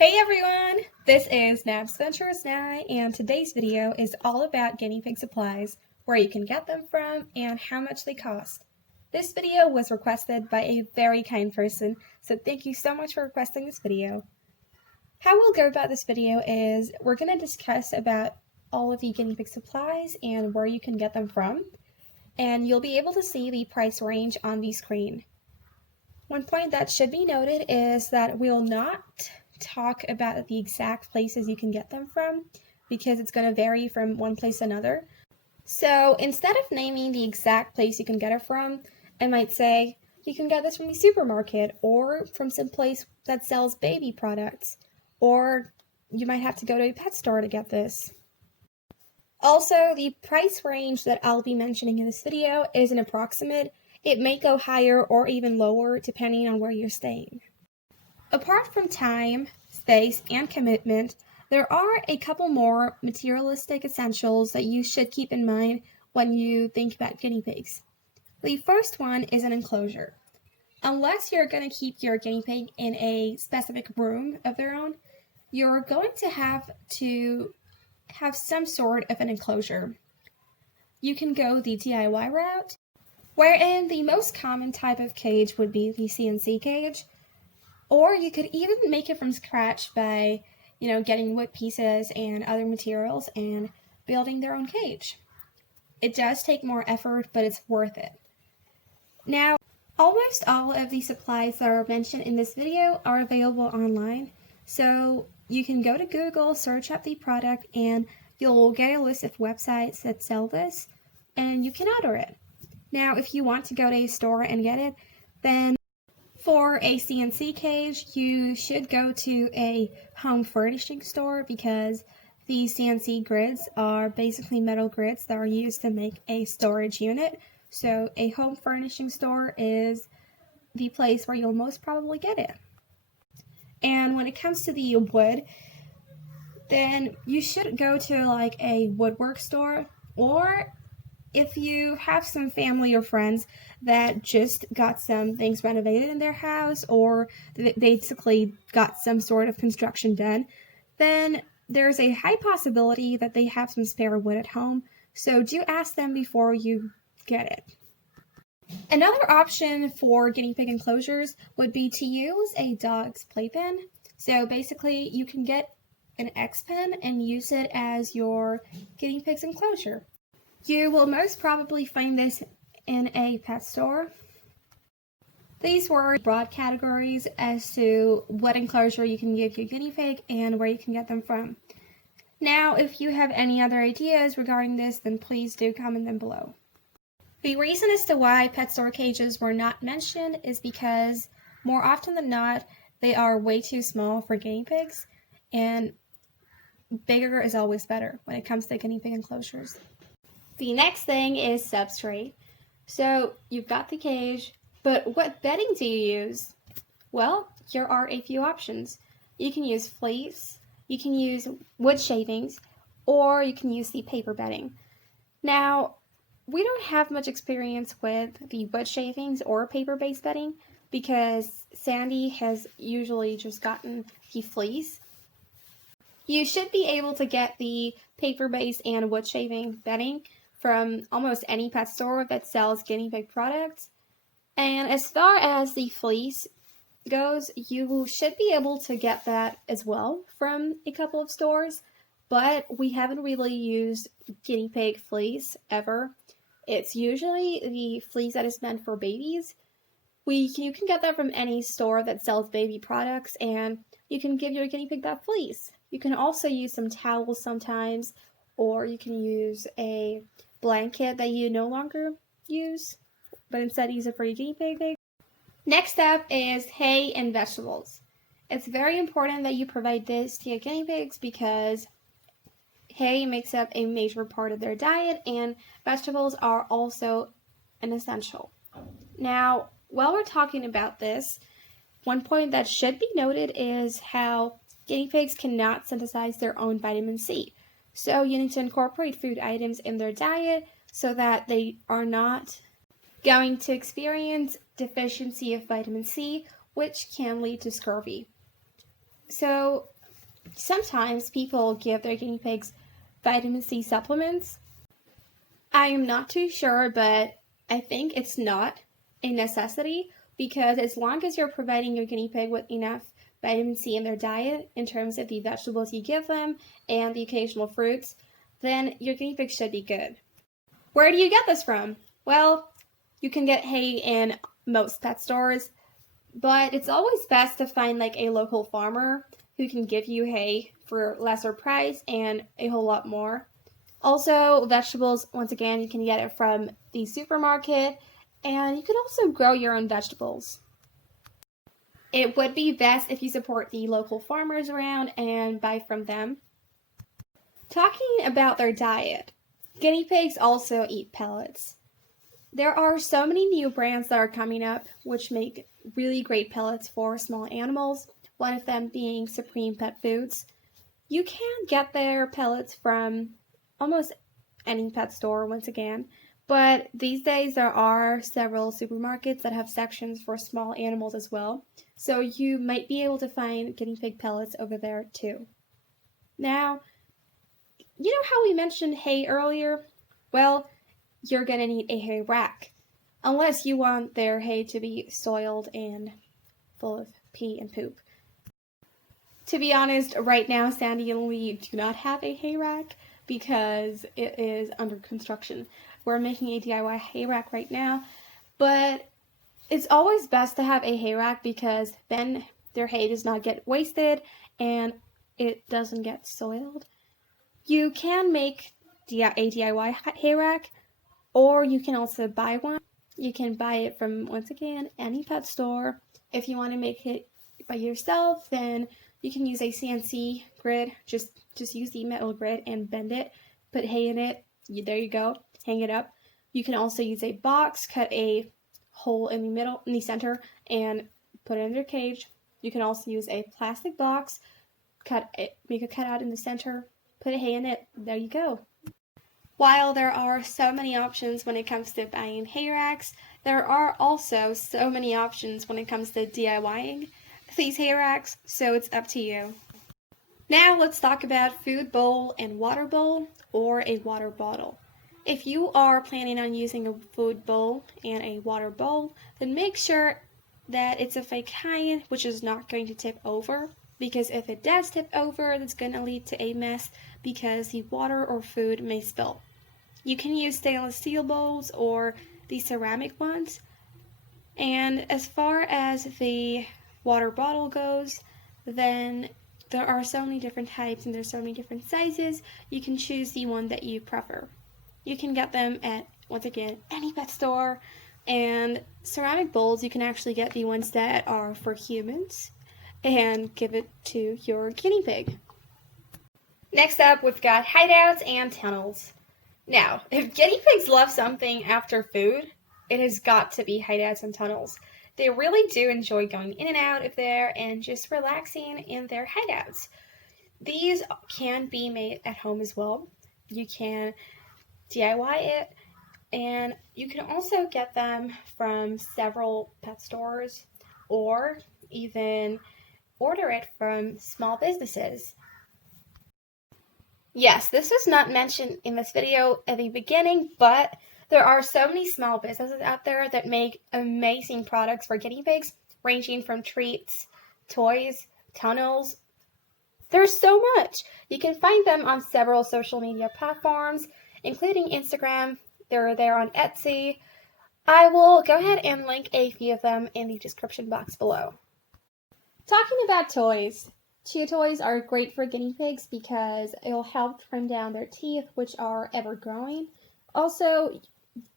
Hey everyone! This is Nab's Adventures N.A.Y, and today's video is all about guinea pig supplies, where you can get them from, and how much they cost. This video was requested by a very kind person, so thank you so much for requesting this video. How we'll go about this video is we're going to discuss about all of the guinea pig supplies and where you can get them from, and you'll be able to see the price range on the screen. One point that should be noted is that we'll not talk about the exact places you can get them from because it's going to vary from one place to another. So instead of naming the exact place you can get it from, I might say you can get this from the supermarket or from some place that sells baby products, or you might have to go to a pet store to get this. Also, the price range that I'll be mentioning in this video is an approximate. It may go higher or even lower depending on where you're staying. Apart from time, space, and commitment, there are a couple more materialistic essentials that you should keep in mind when you think about guinea pigs. The first one is an enclosure. Unless you're going to keep your guinea pig in a specific room of their own, you're going to have some sort of an enclosure. You can go the DIY route, wherein the most common type of cage would be the CNC cage. Or you could even make it from scratch by, getting wood pieces and other materials and building their own cage. It does take more effort, but it's worth it. Now, almost all of the supplies that are mentioned in this video are available online. So you can go to Google, search up the product, and you'll get a list of websites that sell this, and you can order it. Now, if you want to go to a store and get it, then for a CNC cage, you should go to a home furnishing store because the CNC grids are basically metal grids that are used to make a storage unit. So a home furnishing store is the place where you'll most probably get it. And when it comes to the wood, then you should go to like a woodwork store, or if you have some family or friends that just got some things renovated in their house, or they basically got some sort of construction done, then there's a high possibility that they have some spare wood at home, so do ask them before you get it. Another option for guinea pig enclosures would be to use a dog's playpen. So basically you can get an X pen and use it as your guinea pig's enclosure. You will most probably find this in a pet store. These were broad categories as to what enclosure you can give your guinea pig and where you can get them from. Now, if you have any other ideas regarding this, then please do comment them below. The reason as to why pet store cages were not mentioned is because, more often than not, they are way too small for guinea pigs, and bigger is always better when it comes to guinea pig enclosures. The next thing is substrate. So you've got the cage, but what bedding do you use? Well, here are a few options. You can use fleece, you can use wood shavings, or you can use the paper bedding. Now, we don't have much experience with the wood shavings or paper-based bedding because Sandy has usually just gotten the fleece. You should be able to get the paper-based and wood shaving bedding from almost any pet store that sells guinea pig products. And as far as the fleece goes, you should be able to get that as well from a couple of stores, but we haven't really used guinea pig fleece ever. It's usually the fleece that is meant for babies. You can get that from any store that sells baby products, and you can give your guinea pig that fleece. You can also use some towels sometimes, or you can use a blanket that you no longer use, but instead use it for your guinea pig. Next up is hay and vegetables. It's very important that you provide this to your guinea pigs because hay makes up a major part of their diet, and vegetables are also an essential. Now, while we're talking about this, one point that should be noted is how guinea pigs cannot synthesize their own vitamin C. So you need to incorporate food items in their diet so that they are not going to experience deficiency of vitamin C, which can lead to scurvy. So sometimes people give their guinea pigs vitamin C supplements. I am not too sure, but I think it's not a necessity, because as long as you're providing your guinea pig with enough vitamin C in their diet in terms of the vegetables you give them and the occasional fruits, then your guinea pig should be good. Where do you get this from? Well, you can get hay in most pet stores, but it's always best to find like a local farmer who can give you hay for lesser price and a whole lot more. Also, vegetables, once again, you can get it from the supermarket, and you can also grow your own vegetables. It would be best if you support the local farmers around and buy from them. Talking about their diet, guinea pigs also eat pellets. There are so many new brands that are coming up which make really great pellets for small animals, one of them being Supreme Pet Foods. You can get their pellets from almost any pet store, once again, but these days there are several supermarkets that have sections for small animals as well, so you might be able to find guinea pig pellets over there too. Now, you know how we mentioned hay earlier? Well, you're gonna need a hay rack, unless you want their hay to be soiled and full of pee and poop. To be honest, right now Sandy and Lee do not have a hay rack because it is under construction. We're making a DIY hay rack right now, but it's always best to have a hay rack because then their hay does not get wasted and it doesn't get soiled. You can make a DIY hay rack, or you can also buy one. You can buy it from, once again, any pet store. If you want to make it by yourself, then you can use a CNC grid. Just use the metal grid and bend it, put hay in it. There you go. Hang it up. You can also use a box, cut a hole in the middle, in the center, and put it in your cage. You can also use a plastic box, make a cutout in the center, put a hay in it. There you go. While there are so many options when it comes to buying hay racks, there are also so many options when it comes to DIYing these hay racks, so it's up to you. Now let's talk about food bowl and water bowl, or a water bottle. If you are planning on using a food bowl and a water bowl, then make sure that it's of a kind which is not going to tip over, because if it does tip over, that's going to lead to a mess because the water or food may spill. You can use stainless steel bowls or the ceramic ones. And as far as the water bottle goes, then there are so many different types and there's so many different sizes. You can choose the one that you prefer. You can get them at, once again, any pet store. And ceramic bowls, you can actually get the ones that are for humans and give it to your guinea pig. Next up, we've got hideouts and tunnels. Now, if guinea pigs love something after food, it has got to be hideouts and tunnels. They really do enjoy going in and out of there and just relaxing in their hideouts. These can be made at home as well. You can DIY it, and you can also get them from several pet stores or even order it from small businesses. Yes, this was not mentioned in this video at the beginning, but there are so many small businesses out there that make amazing products for guinea pigs, ranging from treats, toys, tunnels. There's so much. You can find them on several social media platforms, including Instagram. They're there on Etsy. I will go ahead and link a few of them in the description box below. Talking about toys. Chew toys are great for guinea pigs because it'll help trim down their teeth, which are ever growing. Also,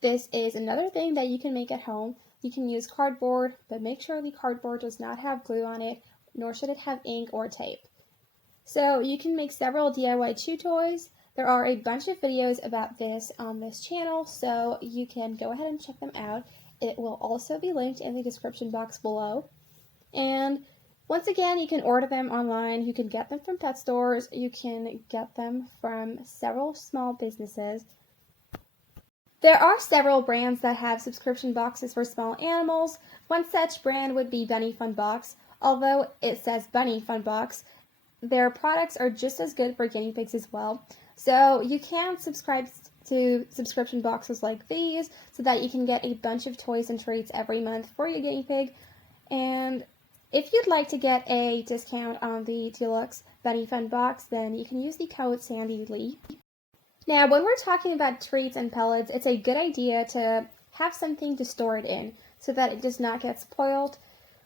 this is another thing that you can make at home. You can use cardboard, but make sure the cardboard does not have glue on it, nor should it have ink or tape. So you can make several DIY chew toys. There are a bunch of videos about this on this channel, so you can go ahead and check them out. It will also be linked in the description box below. And once again, you can order them online. You can get them from pet stores. You can get them from several small businesses. There are several brands that have subscription boxes for small animals. One such brand would be Bunny Fun Box. Although it says Bunny Fun Box, their products are just as good for guinea pigs as well. So you can subscribe to subscription boxes like these so that you can get a bunch of toys and treats every month for your guinea pig. And if you'd like to get a discount on the Deluxe Bunny Fun Box, then you can use the code SandyLee. Now, when we're talking about treats and pellets, it's a good idea to have something to store it in so that it does not get spoiled.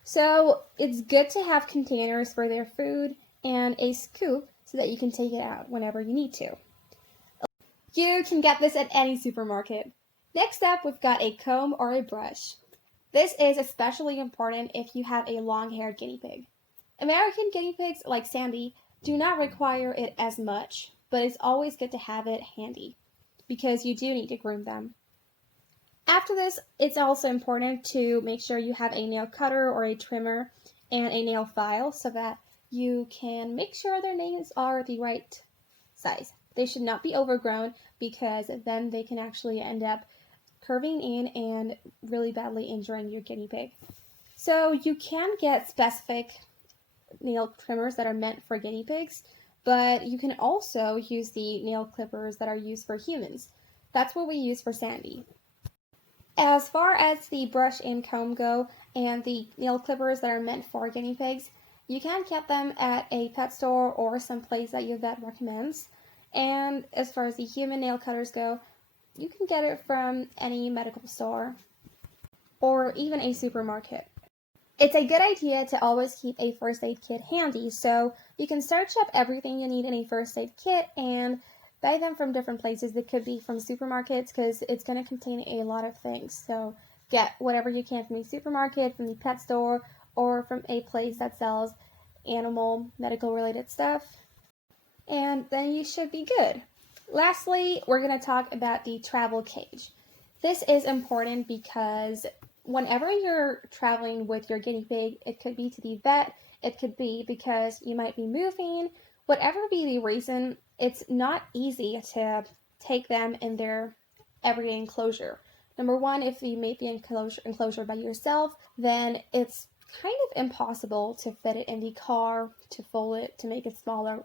So it's good to have containers for their food and a scoop so that you can take it out whenever you need to. You can get this at any supermarket. Next up, we've got a comb or a brush. This is especially important if you have a long-haired guinea pig. American guinea pigs, like Sandy, do not require it as much, but it's always good to have it handy because you do need to groom them. After this, it's also important to make sure you have a nail cutter or a trimmer and a nail file so that you can make sure their nails are the right size. They should not be overgrown because then they can actually end up curving in and really badly injuring your guinea pig. So you can get specific nail trimmers that are meant for guinea pigs, but you can also use the nail clippers that are used for humans. That's what we use for Sandy. As far as the brush and comb go and the nail clippers that are meant for guinea pigs, you can get them at a pet store or some place that your vet recommends. And as far as the human nail cutters go, you can get it from any medical store or even a supermarket. It's a good idea to always keep a first aid kit handy, so you can search up everything you need in a first aid kit and buy them from different places. They could be from supermarkets because it's going to contain a lot of things. So get whatever you can from a supermarket, from the pet store, or from a place that sells animal medical related stuff. And then you should be good. Lastly, we're going to talk about the travel cage. This is important because whenever you're traveling with your guinea pig, it could be to the vet, it could be because you might be moving, whatever be the reason, it's not easy to take them in their everyday enclosure. Number one, if you make the enclosure by yourself, then it's kind of impossible to fit it in the car, to fold it, to make it smaller.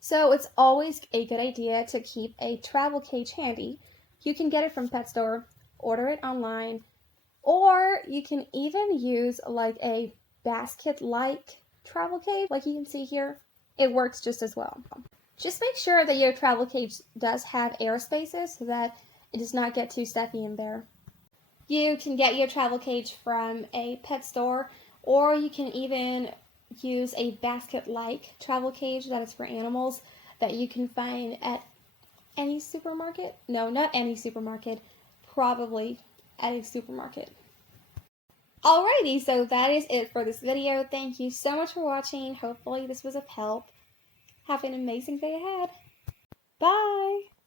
So it's always a good idea to keep a travel cage handy. You can get it from pet store, order it online, or you can even use like a basket-like travel cage, like you can see here. It works just as well. Just make sure that your travel cage does have air spaces so that it does not get too stuffy in there. You can get your travel cage from a pet store, or you can even use a basket-like travel cage that is for animals that you can find at any supermarket. No, not any supermarket, probably at a supermarket. Alrighty, so that is it for this video. Thank you so much for watching. Hopefully this was of help. Have an amazing day ahead. Bye!